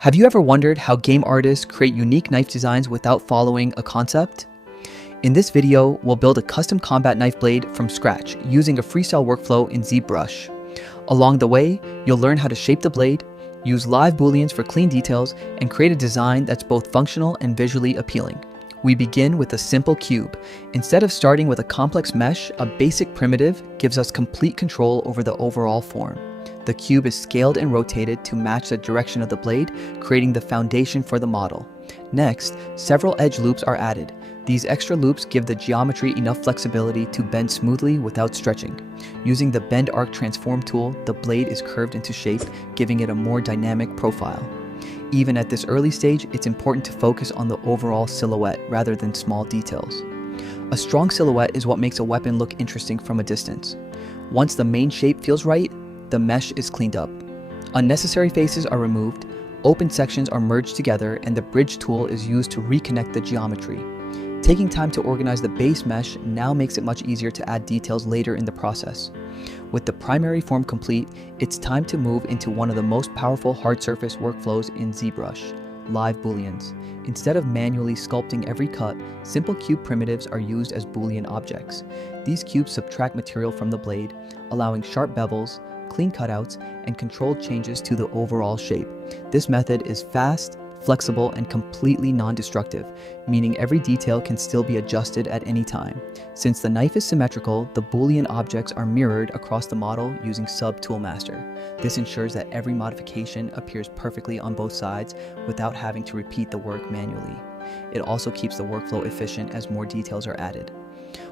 Have you ever wondered how game artists create unique knife designs without following a concept? In this video, we'll build a custom combat knife blade from scratch using a freestyle workflow in ZBrush. Along the way, you'll learn how to shape the blade, use live booleans for clean details, and create a design that's both functional and visually appealing. We begin with a simple cube. Instead of starting with a complex mesh, a basic primitive gives us complete control over the overall form. The cube is scaled and rotated to match the direction of the blade, creating the foundation for the model. Next, several edge loops are added. These extra loops give the geometry enough flexibility to bend smoothly without stretching. Using the Bend Arc Transform tool, the blade is curved into shape, giving it a more dynamic profile. Even at this early stage, it's important to focus on the overall silhouette rather than small details. A strong silhouette is what makes a weapon look interesting from a distance. Once the main shape feels right, the mesh is cleaned up. Unnecessary faces are removed, open sections are merged together, and the bridge tool is used to reconnect the geometry. Taking time to organize the base mesh now makes it much easier to add details later in the process. With the primary form complete, it's time to move into one of the most powerful hard surface workflows in ZBrush, live booleans. Instead of manually sculpting every cut, simple cube primitives are used as boolean objects. These cubes subtract material from the blade, allowing sharp bevels, clean cutouts, and controlled changes to the overall shape. This method is fast, flexible, and completely non-destructive, meaning every detail can still be adjusted at any time. Since the knife is symmetrical, the Boolean objects are mirrored across the model using Sub-Toolmaster. This ensures that every modification appears perfectly on both sides without having to repeat the work manually. It also keeps the workflow efficient as more details are added.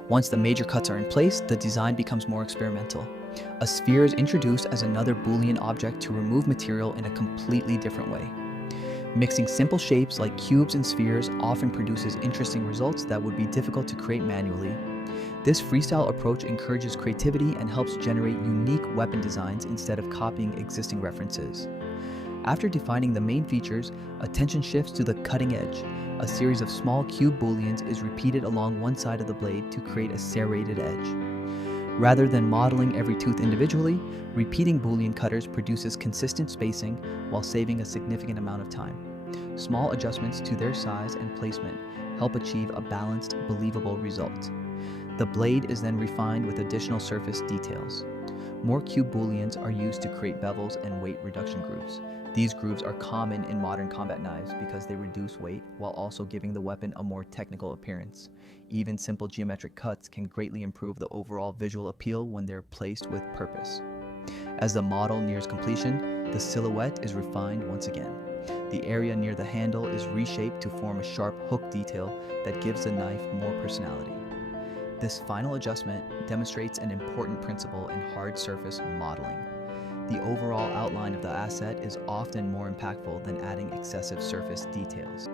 Once the major cuts are in place, the design becomes more experimental. A sphere is introduced as another Boolean object to remove material in a completely different way. Mixing simple shapes like cubes and spheres often produces interesting results that would be difficult to create manually. This freestyle approach encourages creativity and helps generate unique weapon designs instead of copying existing references. After defining the main features, attention shifts to the cutting edge. A series of small cube booleans is repeated along one side of the blade to create a serrated edge. Rather than modeling every tooth individually, repeating Boolean cutters produces consistent spacing while saving a significant amount of time. Small adjustments to their size and placement help achieve a balanced, believable result. The blade is then refined with additional surface details. More cube Booleans are used to create bevels and weight reduction grooves. These grooves are common in modern combat knives because they reduce weight while also giving the weapon a more technical appearance. Even simple geometric cuts can greatly improve the overall visual appeal when they're placed with purpose. As the model nears completion, the silhouette is refined once again. The area near the handle is reshaped to form a sharp hook detail that gives the knife more personality. This final adjustment demonstrates an important principle in hard surface modeling. The overall outline of the asset is often more impactful than adding excessive surface details.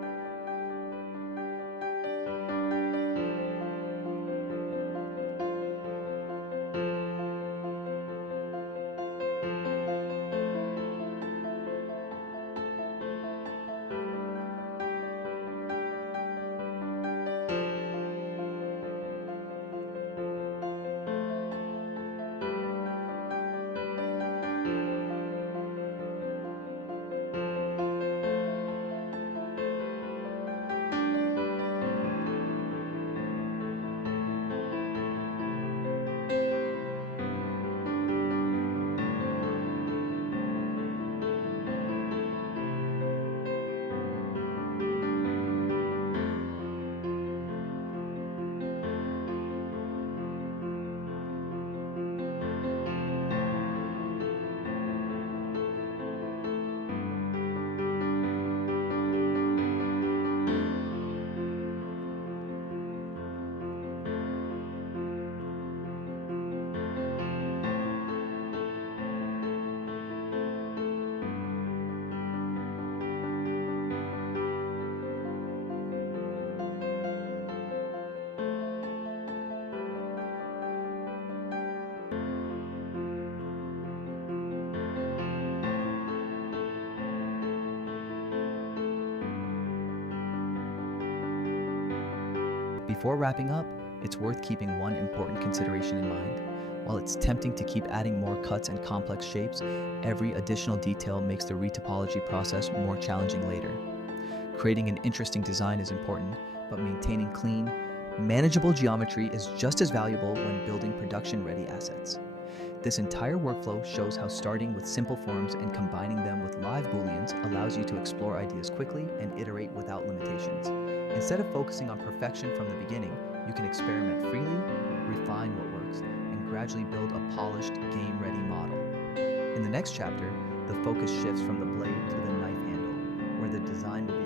Before wrapping up, it's worth keeping one important consideration in mind. While it's tempting to keep adding more cuts and complex shapes, every additional detail makes the retopology process more challenging later. Creating an interesting design is important, but maintaining clean, manageable geometry is just as valuable when building production-ready assets. This entire workflow shows how starting with simple forms and combining them with live Booleans allows you to explore ideas quickly and iterate without limitations. Instead of focusing on perfection from the beginning, you can experiment freely, refine what works, and gradually build a polished, game-ready model. In the next chapter, the focus shifts from the blade to the knife handle, where the design will be